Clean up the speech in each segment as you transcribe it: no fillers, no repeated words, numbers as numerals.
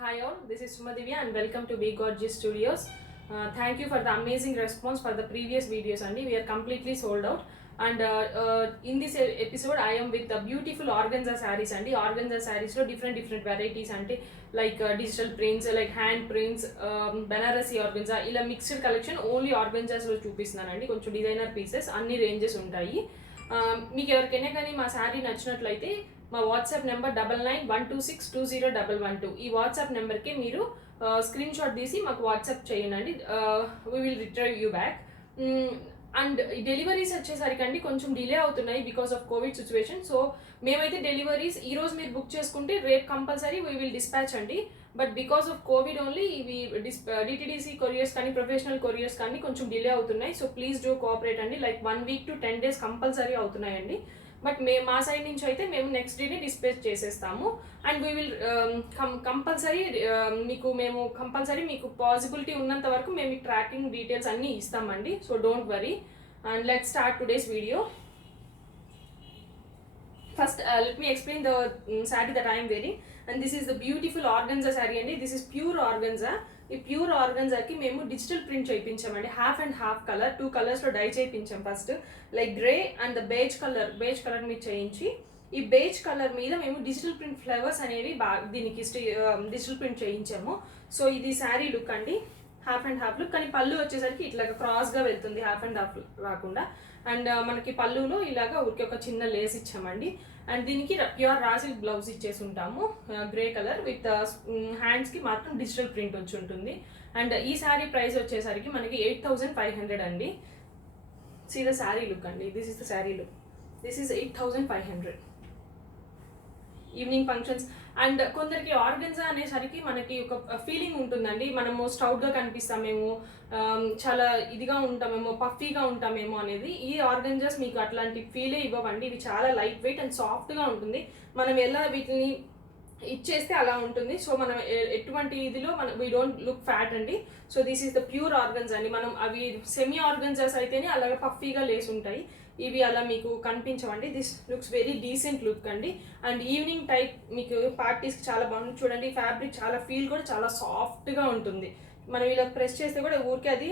Hi all, this is Sumadivya and welcome to Be Gorgeous Studios. Thank you for the amazing response for the previous videos and we are completely sold out. And in this episode I am with the beautiful organza sarees and organza sarees lo different varieties ante like digital prints, like hand prints, Banarasi organza ila mixed collection only organzas lo చూపిస్తున్నానండి. కొంచెం designer pieces అన్ని ranges ఉంటాయి. మీకు ఎవరికైనా కానీ మా శారీ నచ్చినట్లయితే మా వాట్సాప్ నెంబర్ 9912620112 ఈ వాట్సాప్ నెంబర్కి మీరు స్క్రీన్ షాట్ తీసి మాకు వాట్సాప్ చేయండి. We will retrieve you back. And deliveries వచ్చేసరికి అండి కొంచెం డిలే అవుతున్నాయి because of covid situation. So మేమైతే డెలివరీస్ ఈరోజు మీరు బుక్ చేసుకుంటే రేపు కంపల్సరీ వీ విల్ డిస్పాచ్ అండి. But because of covid only ఇవి డిటిడిసి కొరియర్స్ కానీ ప్రొఫెషనల్ కొరియర్స్ కానీ కొంచెం డిలే అవుతున్నాయి. సో ప్లీజ్ డూ కోఆపరేట్ అండి. Like 1 week to 10 days compulsory అవుతున్నాయండి. బట్ మా సైడ్ నుంచి అయితే మేము నెక్స్ట్ డేనే డిస్పాచ్ చేసేస్తాము. అండ్ వీ విల్ కంపల్సరీ మీకు పాసిబిలిటీ ఉన్నంత వరకు మేము ఈ ట్రాకింగ్ డీటెయిల్స్ అన్నీ ఇస్తామండి. So don't worry and let's start today's video. First, let me explain the saree that I am wearing. And this is the beautiful organza saree and this is pure organza. ఈ pure ఆర్గన్జాకి మేము digital print చేయించామండి. Half and half colour 2 కలర్స్లో dye చేయించాం. First like grey and the beige colour మీద చేయించి ఈ beige colour మీద మేము డిజిటల్ ప్రింట్ ఫ్లవర్స్ అనేవి దీనికి డిజిటల్ ప్రింట్ చేయించాము. సో ఇది శారీ లుక్ అండి, హాఫ్ అండ్ హాఫ్ లుక్. కానీ పళ్ళు వచ్చేసరికి ఇట్లా క్రాస్గా వెళ్తుంది, హాఫ్ అండ్ హాఫ్ రాకుండా. అండ్ మనకి పళ్ళులో ఇలాగా ఊరికి ఒక చిన్న లేస్ ఇచ్చామండి. అండ్ దీనికి ప్యూర్ రా సిల్క్ బ్లౌజ్ ఇచ్చేసి ఉంటాము, గ్రే కలర్ విత్ హ్యాండ్స్కి మాత్రం డిజిటల్ ప్రింట్ వచ్చి ఉంటుంది. అండ్ ఈ శారీ ప్రైస్ వచ్చేసరికి మనకి 8500 అండి. సీ ద శారీ లుక్ అండి, this is the sari look. This is 8500. Evening functions and కొందరికి ఆర్గన్జా అనేసరికి మనకి ఒక ఫీలింగ్ ఉంటుందండి, మనము స్టౌట్గా కనిపిస్తామేమో, చాలా ఇదిగా ఉంటామేమో, పఫీగా ఉంటామేమో అనేది. ఈ ఆర్గన్జాస్ మీకు అట్లాంటి ఫీలే ఇవ్వవండి. ఇవి చాలా లైట్ వెయిట్ అండ్ సాఫ్ట్గా ఉంటుంది. మనం ఎలా వీటిని ఇచ్చేస్తే అలా ఉంటుంది. సో మనం ఎటువంటి ఇదిలో వీ డోంట్ లుక్ ఫ్యాట్ అండి. So this is the pure organs అండి. మనం అవి సెమీ ఆర్గన్జాస్ అయితేనే అలాగే పఫీగా లేసి ఉంటాయి, ఇవి అలా మీకు కనిపించవండి. This looks very decent look అండి. అండ్ ఈవినింగ్ టైప్ మీకు పార్టీస్కి చాలా బాగుంటుంది. చూడండి ఫ్యాబ్రిక్ చాలా ఫీల్ కూడా చాలా సాఫ్ట్గా ఉంటుంది. మనం ఇలా ప్రెస్ చేస్తే కూడా ఊరికే అది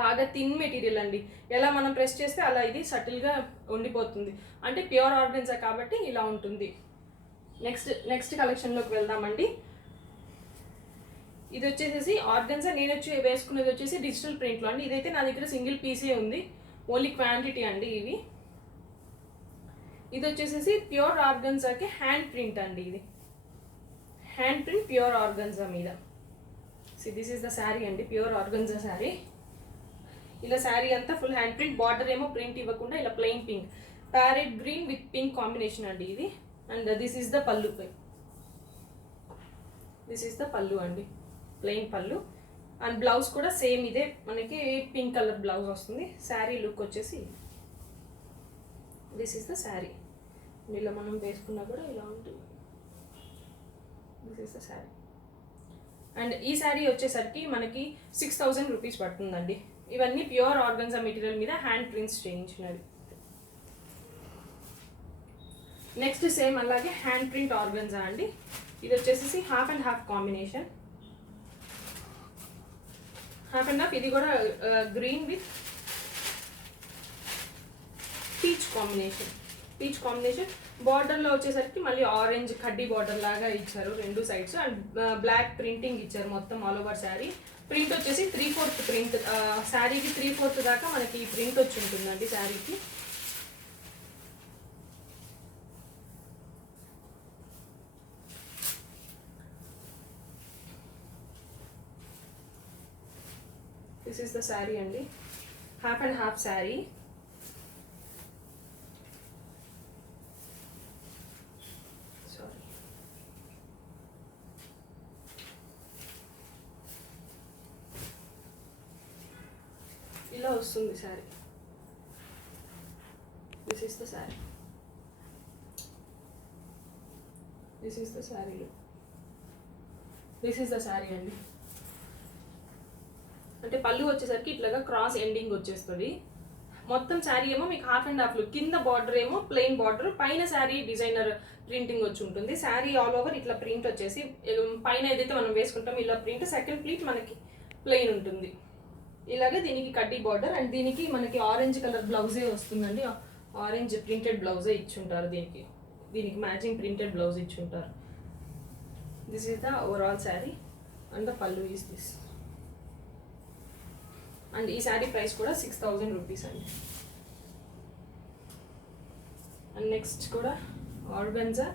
బాగా థిన్ మెటీరియల్ అండి. ఎలా మనం ప్రెస్ చేస్తే అలా ఇది సటిల్గా ఉండిపోతుంది. అంటే ప్యూర్ ఆర్గన్జా కాబట్టి ఇలా ఉంటుంది. నెక్స్ట్ కలెక్షన్లోకి వెళ్దామండి. ఇది వచ్చేసి ఆర్గన్జా. నేను వేసుకునేది వచ్చేసి డిజిటల్ ప్రింట్లో అండి. ఇదైతే నా దగ్గర సింగిల్ పీసే ఉంది, ఓన్లీ క్వాంటిటీ అండి ఇవి. ఇది వచ్చేసి ప్యూర్ ఆర్గన్జాకి హ్యాండ్ ప్రింట్ అండి. ఇది హ్యాండ్ ప్రింట్ ప్యూర్ ఆర్గన్జా మీద. C this is the sari అండి, ప్యూర్ ఆర్గన్జా శారీ. ఇలా శారీ అంతా ఫుల్ హ్యాండ్ ప్రింట్, బార్డర్ ఏమో ప్రింట్ ఇవ్వకుండా ఇలా plain pink, parrot green with pink combination అండి ఇది. అండ్ దిస్ ఈస్ ద పళ్ళు. దిస్ ఈస్ ద పళ్ళు అండి, ప్లెయిన్ పళ్ళు. అండ్ బ్లౌజ్ కూడా సేమ్ ఇదే, మనకి పింక్ కలర్ బ్లౌజ్ వస్తుంది. శారీ లుక్ వచ్చేసి దిస్ ఈస్ ద శారీ. ఇలా మనం వేసుకున్నా కూడా ఇలా ఉంటుంది. This is the sari. And ఈ శారీ వచ్చేసరికి మనకి 6000 రూపీస్ పడుతుందండి. ఇవన్నీ ప్యూర్ ఆర్గన్జా మెటీరియల్ మీద హ్యాండ్ ప్రింట్స్ చేయించినవి. నెక్స్ట్ సేమ్ అలాగే హ్యాండ్ ప్రింట్ ఆర్గన్జా అండి. ఇది వచ్చేసి half and half combination, half and half. ఇది కూడా గ్రీన్ విత్ పీచ్ కాంబినేషన్. బార్డర్లో వచ్చేసరికి మళ్ళీ ఆరెంజ్ కడ్డీ బార్డర్ లాగా ఇచ్చారు రెండు సైడ్స్. అండ్ బ్లాక్ ప్రింటింగ్ ఇచ్చారు మొత్తం ఆల్ ఓవర్ శారీ. ప్రింట్ వచ్చేసి 3/4 ప్రింట్, శారీకి 3/4 దాకా మనకి ఈ ప్రింట్ వచ్చి ఉంటుందండి శారీకి. దిస్ ఈస్ ద శారీ అండి, half and half sari. Sorry, ఇలా వస్తుంది sari. This is the sari. This is the sari. This is the sari అండి. అంటే పళ్ళు వచ్చేసరికి ఇట్లాగా క్రాస్ ఎండింగ్ వచ్చేస్తుంది. మొత్తం శారీ ఏమో మీకు హాఫ్ అండ్ హాఫ్ లుక్, కింద బార్డర్ ఏమో ప్లెయిన్ బార్డర్, పైన శారీ డిజైనర్ ప్రింటింగ్ వచ్చి ఉంటుంది. శారీ ఆల్ ఓవర్ ఇట్లా ప్రింట్ వచ్చేసి పైన ఏదైతే మనం వేసుకుంటామో ఇలా ప్రింట్, సెకండ్ ప్లీట్ మనకి ప్లెయిన్ ఉంటుంది. ఇలాగే దీనికి కడ్డీ బార్డర్ అండ్ దీనికి మనకి ఆరెంజ్ కలర్ బ్లౌజే వస్తుందండి. ఆరెంజ్ ప్రింటెడ్ బ్లౌజే ఇచ్చుంటారు దీనికి మ్యాచింగ్ ప్రింటెడ్ బ్లౌజ్ ఇచ్చుంటారు. This is the overall sari and the pallu is this. And ఈ శారీ ప్రైస్ కూడా 6000 రూపీస్ అండి. అండ్ నెక్స్ట్ కూడా ఆర్గన్జా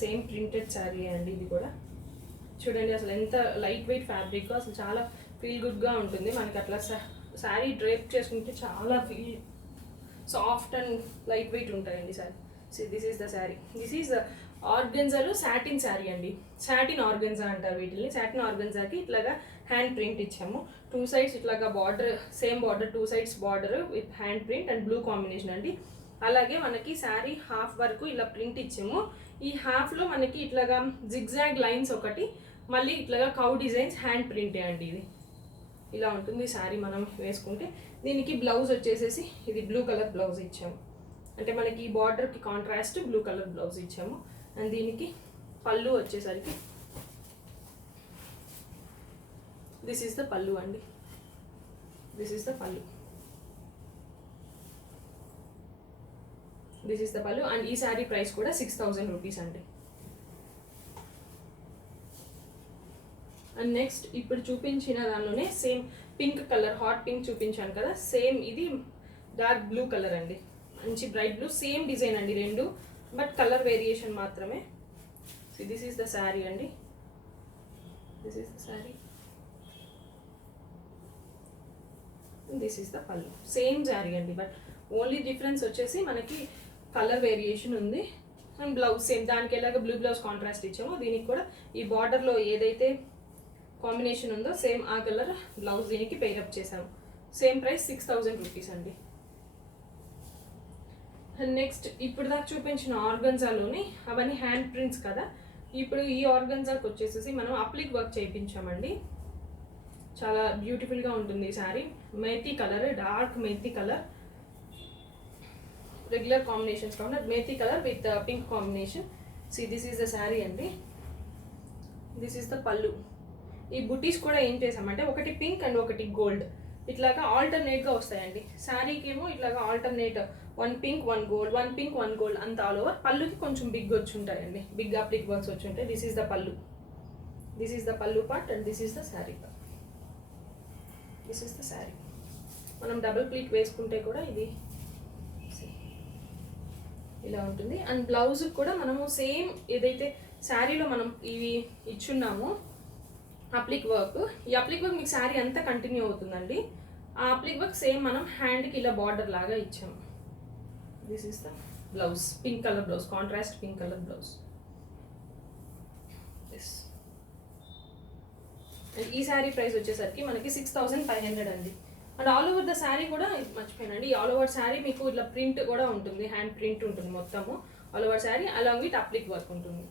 సేమ్ ప్రింటెడ్ శారీ అండి. ఇది కూడా చూడండి అసలు ఎంత లైట్ వెయిట్ ఫ్యాబ్రిక్, అసలు చాలా ఫీల్ గుడ్గా ఉంటుంది. మనకి అట్లా శారీ డ్రేప్ చేసుకుంటే చాలా feel soft and light weight ఉంటాయండి sari. So this is the sari. This is ఆర్గన్జాలో సాటిన్ శారీ అండి. సాటిన్ ఆర్గన్జా అంటారు వీటిని. సాటిన్ ఆర్గన్జాకి ఇట్లాగా హ్యాండ్ ప్రింట్ ఇచ్చాము. 2 sides ఇట్లాగా border, same border 2 sides border with hand print and blue combination అండి. అలాగే మనకి శారీ హాఫ్ వరకు ఇలా ప్రింట్ ఇచ్చాము. ఈ హాఫ్లో మనకి ఇట్లాగా జిగ్జాగ్ లైన్స్ ఒకటి, మళ్ళీ ఇట్లాగా కౌ డిజైన్స్ హ్యాండ్ ప్రింటే అండి. ఇది ఇలా ఉంటుంది శారీ మనం వేసుకుంటే. దీనికి బ్లౌజ్ వచ్చేసేసి ఇది బ్లూ కలర్ బ్లౌజ్ ఇచ్చాము, అంటే మనకి ఈ బార్డర్కి కాంట్రాస్ట్ బ్లూ కలర్ బ్లౌజ్ ఇచ్చాము. అండ్ దీనికి పళ్ళు వచ్చేసరికి దిస్ ఈస్ ద పళ్ళు అండి. దిస్ ఈస్ ద పళ్ళు. దిస్ ఈస్ ద పళ్ళు అండ్ ఈ శారీ ప్రైస్ కూడా 6000 రూపీస్ అండి. అండ్ నెక్స్ట్ ఇప్పుడు చూపించిన దానిలోనే same pink colour, hot pink చూపించాను కదా, సేమ్ ఇది డార్క్ బ్లూ కలర్ అండి. మంచి బ్రైట్ బ్లూ, సేమ్ డిజైన్ అండి రెండు, బట్ కలర్ వేరియేషన్ మాత్రమే. So this is the sari అండి. This is the sari. This is the pallu. Same sari అండి, బట్ ఓన్లీ డిఫరెన్స్ వచ్చేసి మనకి కలర్ వేరియేషన్ ఉంది. అండ్ బ్లౌజ్ సేమ్, దానికి ఎలాగ బ్లూ బ్లౌజ్ కాంట్రాస్ట్ ఇచ్చామో దీనికి కూడా ఈ బార్డర్లో ఏదైతే కాంబినేషన్ ఉందో సేమ్ ఆ కలర్ బ్లౌజ్ దీనికి పేరప్ చేసాము. సేమ్ ప్రైస్ 6000 రూపీస్ అండి. అండ్ నెక్స్ట్ ఇప్పుడు దాకా చూపించిన ఆర్గన్జాలోని అవన్నీ హ్యాండ్ ప్రింట్స్ కదా, ఇప్పుడు ఈ ఆర్గన్జాకి వచ్చేసేసి మనం అప్లిక్ వర్క్ చేయించామండి. చాలా బ్యూటిఫుల్గా ఉంటుంది ఈ sari. Methi colour, dark methi colour, regular combinations కాకుండా methi colour with pink combination. See this is the sari అండి. దిస్ ఈస్ ద పళ్ళు. ఈ బుటీస్ కూడా ఏం చేసామంటే ఒకటి పింక్ అండ్ ఒకటి గోల్డ్ ఇట్లాగా ఆల్టర్నేట్గా వస్తాయండి. శారీకి ఏమో ఇట్లాగా alternate 1 pink 1 gold, 1 pink 1 gold అంత ఆల్ ఓవర్. పళ్ళుకి కొంచెం బిగ్ వచ్చి ఉంటాయండి, బిగ్ అప్లిక్ వర్క్స్ వచ్చి ఉంటాయి. దిస్ ఈస్ ద పళ్ళు. దిస్ ఈస్ ద పళ్ళు part and this is the sari part. This is the sari. మనం డబుల్ ప్లీట్ వేసుకుంటే కూడా ఇది ఇలా ఉంటుంది. అండ్ బ్లౌజ్ కూడా మనము సేమ్ ఏదైతే శారీలో మనం ఇవి ఇచ్చున్నామో అప్లిక్ వర్క్, ఈ అప్లిక్ వర్క్ మీకు శారీ అంతా కంటిన్యూ అవుతుందండి. ఆ అప్లిక్ వర్క్ సేమ్ మనం హ్యాండ్కి ఇలా బార్డర్ లాగా ఇచ్చాము. This is the blouse, pink colour blouse, contrast pink colour blouse. And ఈ శారీ ప్రైస్ వచ్చేసరికి మనకి 6500 అండి. And all over the sari కూడా మర్చిపోయానండి, ఆల్ ఓవర్ శారీ మీకు ఇట్లా ప్రింట్ కూడా ఉంటుంది, హ్యాండ్ ప్రింట్ ఉంటుంది మొత్తము all over sari, along with అప్లిక్ work ఉంటుంది.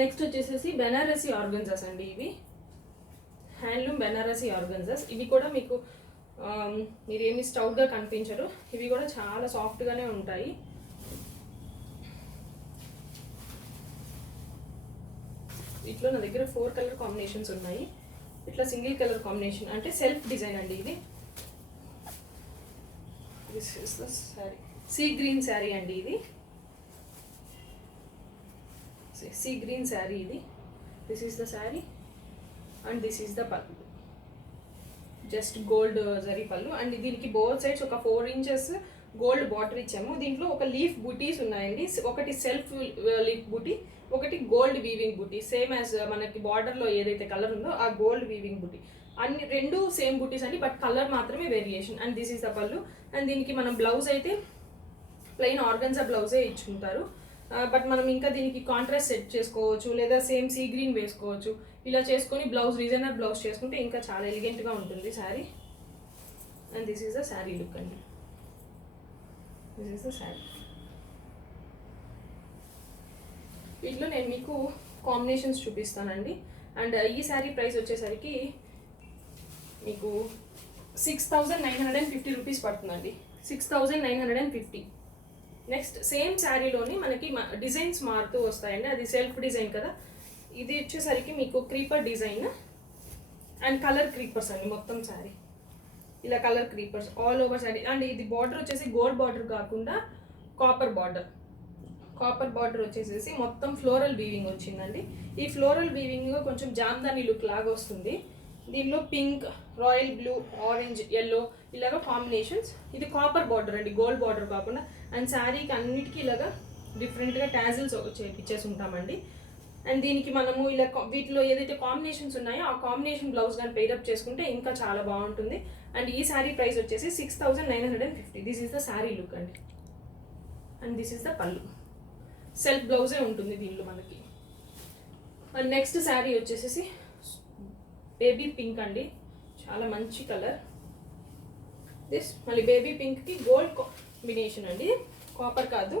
నెక్స్ట్ వచ్చేసేసి బెనారసీ ఆర్గన్జాస్ అండి. ఇవి హ్యాండ్లూమ్ బెనారసీ ఆర్గన్జాస్. ఇవి కూడా మీకు మీరేమి స్టౌట్గా కనిపించరు, ఇవి కూడా చాలా సాఫ్ట్గానే ఉంటాయి. ఇట్లా నా దగ్గర 4 కలర్ కాంబినేషన్స్ ఉన్నాయి. ఇట్లా సింగిల్ కలర్ కాంబినేషన్ అంటే సెల్ఫ్ డిజైన్ అండి ఇది. This is the sari. Sea green sari అండి ఇది. సీ గ్రీన్ శారీ ఇది. This is the sari and this is the పళ్ళు. జస్ట్ గోల్డ్ జరీ పళ్ళు. అండ్ దీనికి బోత్ సైడ్స్ ఒక 4 inches గోల్డ్ బార్డర్ ఇచ్చాము. దీంట్లో ఒక లీఫ్ బుటీస్ ఉన్నాయండి, ఒకటి సెల్ఫ్ లీఫ్ బుటీ, ఒకటి గోల్డ్ వీవింగ్ బుటీ. సేమ్ యాజ్ మనకి బార్డర్లో ఏదైతే కలర్ ఉందో ఆ గోల్డ్ వీవింగ్ బుటీ. అన్ని రెండు సేమ్ బుటీస్ అండి, బట్ కలర్ మాత్రమే variation. And this is the పళ్ళు. అండ్ దీనికి మనం బ్లౌజ్ అయితే ప్లెయిన్ ఆర్గన్జా బ్లౌజే ఇచ్చుంటారు, బట్ మనం ఇంకా దీనికి కాంట్రాస్ట్ సెట్ చేసుకోవచ్చు, లేదా సేమ్ సీ గ్రీన్ వేసుకోవచ్చు. ఇలా చేసుకొని బ్లౌజ్ డిజైనర్ బ్లౌజ్ చేసుకుంటే ఇంకా చాలా ఎలిగెంట్గా ఉంటుంది sari. And this is the sari look అండి. This is the sari. వీటిలో నేను మీకు కాంబినేషన్స్ చూపిస్తానండి. అండ్ ఈ శారీ ప్రైస్ వచ్చేసరికి మీకు 6,950 రూపీస్ పడుతుందండి. 6,950. నెక్స్ట్ సేమ్ శారీలోని మనకి డిజైన్స్ మారుతూ వస్తాయండి. అది సెల్ఫ్ డిజైన్ కదా. ఇది వచ్చేసరికి మీకు creeper design and colour creepers అండి. మొత్తం శారీ ఇలా colour creepers all over sari. And ఇది బార్డర్ వచ్చేసి గోల్డ్ బార్డర్ కాకుండా కాపర్ బార్డర్ వచ్చేసేసి మొత్తం ఫ్లోరల్ వీవింగ్ వచ్చిందండి. ఈ ఫ్లోరల్ వీవింగ్ కొంచెం జామ్దాని లుక్ లాగా వస్తుంది. దీనిలో pink, royal blue, orange, yellow ఇలాగ కాంబినేషన్స్. ఇది కాపర్ బార్డర్ అండి, గోల్డ్ బార్డర్ కాకుండా. అండ్ శారీకి అన్నిటికీ ఇలాగా డిఫరెంట్గా టాజిల్స్ చేపించేసి ఉంటామండి. అండ్ దీనికి మనము ఇలా వీటిలో ఏదైతే కాంబినేషన్స్ ఉన్నాయో ఆ కాంబినేషన్ బ్లౌజ్ కానీ పేరప్ చేసుకుంటే ఇంకా చాలా బాగుంటుంది. అండ్ ఈ శారీ ప్రైస్ వచ్చేసి 6,950. This is the sari look అండి. అండ్ దిస్ ఈస్ ద పళ్ళు. సెల్ఫ్ బ్లౌజే ఉంటుంది దీనిలో మనకి. అండ్ నెక్స్ట్ శారీ వచ్చేసేసి బేబీ పింక్ అండి, చాలా మంచి కలర్. దిస్ మళ్ళీ బేబీ పింక్కి గోల్డ్ కాంబినేషన్ అండి, కాపర్ కాదు.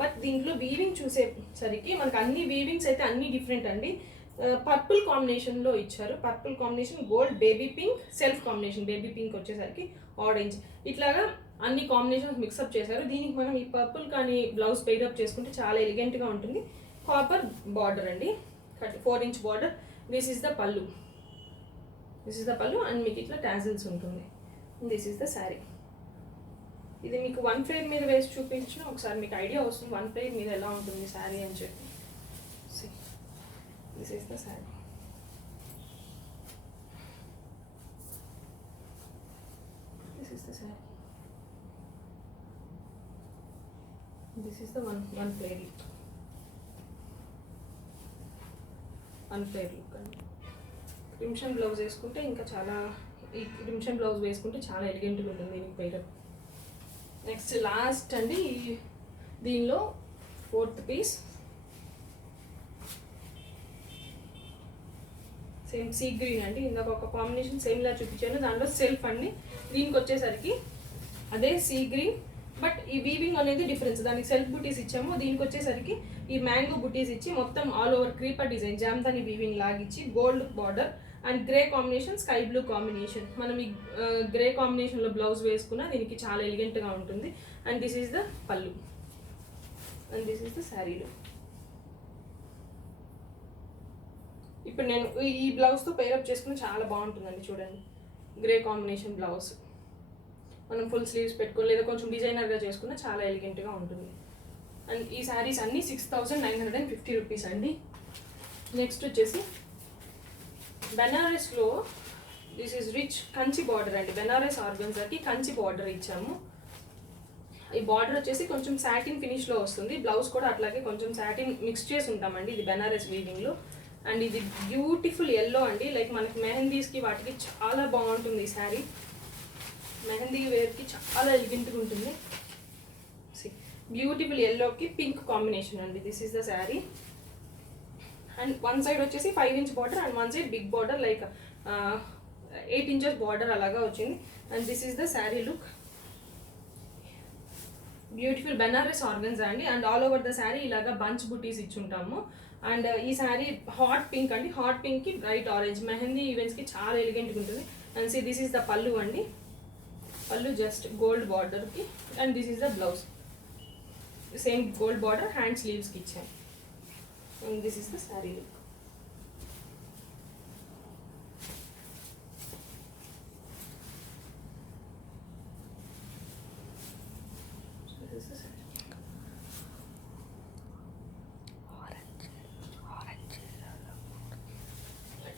బట్ దీంట్లో వీవింగ్ చూసేసరికి మనకు అన్ని వీవింగ్స్ అయితే అన్ని డిఫరెంట్ అండి. పర్పుల్ కాంబినేషన్లో ఇచ్చారు. Purple combination, gold, baby pink, self combination baby pink వచ్చేసరికి ఆరెంజ్, ఇట్లాగా అన్ని కాంబినేషన్స్ మిక్సప్ చేశారు. దీనికి మనం ఈ పర్పుల్ కానీ బ్లౌజ్ పెయిరప్ చేసుకుంటే చాలా ఎలిగెంట్గా ఉంటుంది. కాపర్ బార్డర్ అండి, 4 inch border. This is the పళ్ళు. అండ్ మీకు ఇట్లా టాజిల్స్ ఉంటుంది. This is the sari. ఇది మీకు 1 ఫ్లేర్ మీద వేసి చూపించిన ఒకసారి మీకు ఐడియా వస్తుంది 1 ఫ్లేర్ మీద ఎలా ఉంటుంది శారీ అని చెప్పి. This is the sari. This is the sari. This is the one flare look. 1 flare look అండి. క్రిమ్షన్ బ్లౌజ్ వేసుకుంటే ఇంకా చాలా, ఈ క్రిమ్షన్ బ్లౌజ్ వేసుకుంటే చాలా ఎలిగెంట్గా ఉంటుంది దీనికి పైరప్. నెక్స్ట్ లాస్ట్ అండి, దీనిలో 4th piece same sea green అండి. ఇందాక ఒక కాంబినేషన్ సేమ్ ఇలా చూపించాను, దాంట్లో సెల్ఫ్ అండి. దీనికి వచ్చేసరికి అదే సీ గ్రీన్, బట్ ఈ వీవింగ్ అనేది డిఫరెన్స్. దానికి సెల్ఫ్ బుటీస్ ఇచ్చాము, దీనికి వచ్చేసరికి ఈ మ్యాంగో బుటీస్ ఇచ్చి మొత్తం all over creeper design jamdani weaving లాగిచ్చి gold border and grey combination, sky blue combination. మనం ఈ గ్రే కాంబినేషన్లో బ్లౌజ్ వేసుకున్నా దీనికి చాలా ఎలిగెంట్గా ఉంటుంది. అండ్ దిస్ ఈస్ ద పళ్ళు. అండ్ దిస్ ఈస్ ద శారీలో. ఇప్పుడు నేను ఈ బ్లౌజ్తో పేరప్ చేసుకుని చాలా బాగుంటుందండి. చూడండి, గ్రే కాంబినేషన్ బ్లౌజ్ మనం ఫుల్ స్లీవ్స్ పెట్టుకుని లేదా కొంచెం డిజైనర్గా చేసుకున్నా చాలా ఎలిగెంట్గా ఉంటుంది. అండ్ ఈ శారీస్ అన్నీ 6,950 రూపీస్ అండి. నెక్స్ట్ వచ్చేసి బెనారస్లో this is rich Kanchi border అండి. బెనారస్ ఆర్గన్జాకి కంచి బార్డర్ ఇచ్చాము. ఈ బార్డర్ వచ్చేసి కొంచెం సాటిన్ ఫినిష్లో వస్తుంది. బ్లౌజ్ కూడా అట్లాగే కొంచెం సాటిన్ మిక్స్ చేసి ఉంటామండి ఇది బెనారస్ వీవింగ్లో. అండ్ ఇది బ్యూటిఫుల్ ఎల్లో అండి, లైక్ మనకి మెహందీస్కి వాటికి చాలా బాగుంటుంది ఈ శారీ. మెహందీ వేర్కి చాలా ఎలిగెంట్గా ఉంటుంది. బ్యూటిఫుల్ ఎల్లోకి పింక్ కాంబినేషన్ అండి. This is the sari. And one side వచ్చేసి 5 inch border and one side big border, like 8 inches border అలాగా వచ్చింది. And this is the sari look. Beautiful Banaras organza అండి. And all over the sari ఇలాగా బంచ్ బుటీస్ ఇచ్చుంటాము. And ఈ sari hot pink అండి, hot పింక్కి bright orange, mehndi ఈవెంట్స్కి చాలా ఎలిగెంట్గా ఉంటుంది. And see this is the pallu అండి. పళ్ళు జస్ట్ గోల్డ్ బార్డర్కి. And this is the blouse, same gold border, hand స్లీవ్స్కి ఇచ్చాను. And this is the sari look.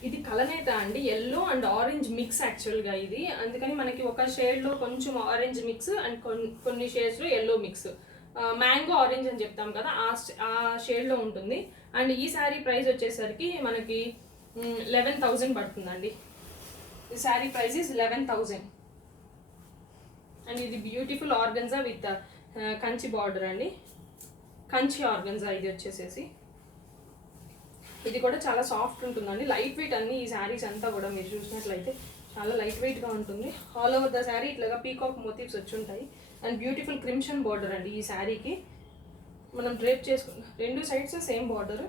ఇది కలనేత అండి, ఎల్లో అండ్ ఆరెంజ్ మిక్స్ యాక్చువల్గా ఇది. అందుకని మనకి ఒక షేడ్లో కొంచెం ఆరెంజ్ మిక్స్ అండ్ కొన్ని షేడ్స్లో ఎల్లో మిక్స్. మ్యాంగో ఆరెంజ్ అని చెప్తాం కదా, ఆ షేడ్లో ఉంటుంది. అండ్ ఈ శారీ ప్రైస్ వచ్చేసరికి మనకి 11,000 పడుతుందండి. ఈ శారీ ప్రైస్ ఇస్ 11,000. అండ్ ఇది beautiful organza with Kanchi border అండి, కంచి ఆర్గన్జా ఇది వచ్చేసేసి. ఇది కూడా చాలా సాఫ్ట్ ఉంటుందండి, లైట్ వెయిట్ అన్ని ఈ శారీస్ అంతా కూడా మీరు చూసినట్లయితే చాలా లైట్ వెయిట్గా ఉంటుంది. ఆల్ ఓవర్ ద శారీ ఇట్లాగా పీకాక్ మోటివ్స్ వచ్చి ఉంటాయి. అండ్ బ్యూటిఫుల్ క్రిమ్షన్ బార్డర్ అండి ఈ శారీకి. మనం డ్రేప్ చేసుకున్నాం, 2 sides same border,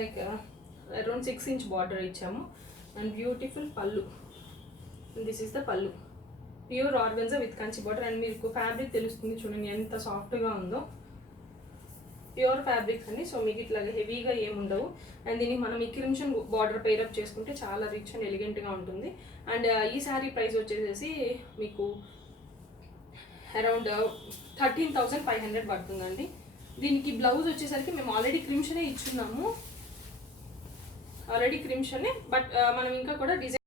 like around 6 inch border ఇచ్చాము. అండ్ బ్యూటిఫుల్ పళ్ళు. దిస్ ఈస్ ద పళ్ళు. Pure organza with Kanchi border. And మీకు ఫ్యాబ్రిక్ తెలుస్తుంది చూడండి ఎంత సాఫ్ట్గా ఉందో, ప్యూర్ ఫ్యాబ్రిక్స్ అండి. సో మీకు ఇట్లా హెవీగా ఏముండవు. అండ్ దీనికి మనం ఈ క్రిమ్షన్ బార్డర్ పేరప్ చేసుకుంటే చాలా రిచ్ అండ్ ఎలిగెంట్గా ఉంటుంది. అండ్ ఈ శారీ ప్రైస్ వచ్చేసి మీకు అరౌండ్ 13,500 పడుతుందండి. దీనికి బ్లౌజ్ వచ్చేసరికి మేము ఆల్రెడీ క్రిమ్షనే ఇచ్చున్నాము, బట్ మనం ఇంకా కూడా డిజైన్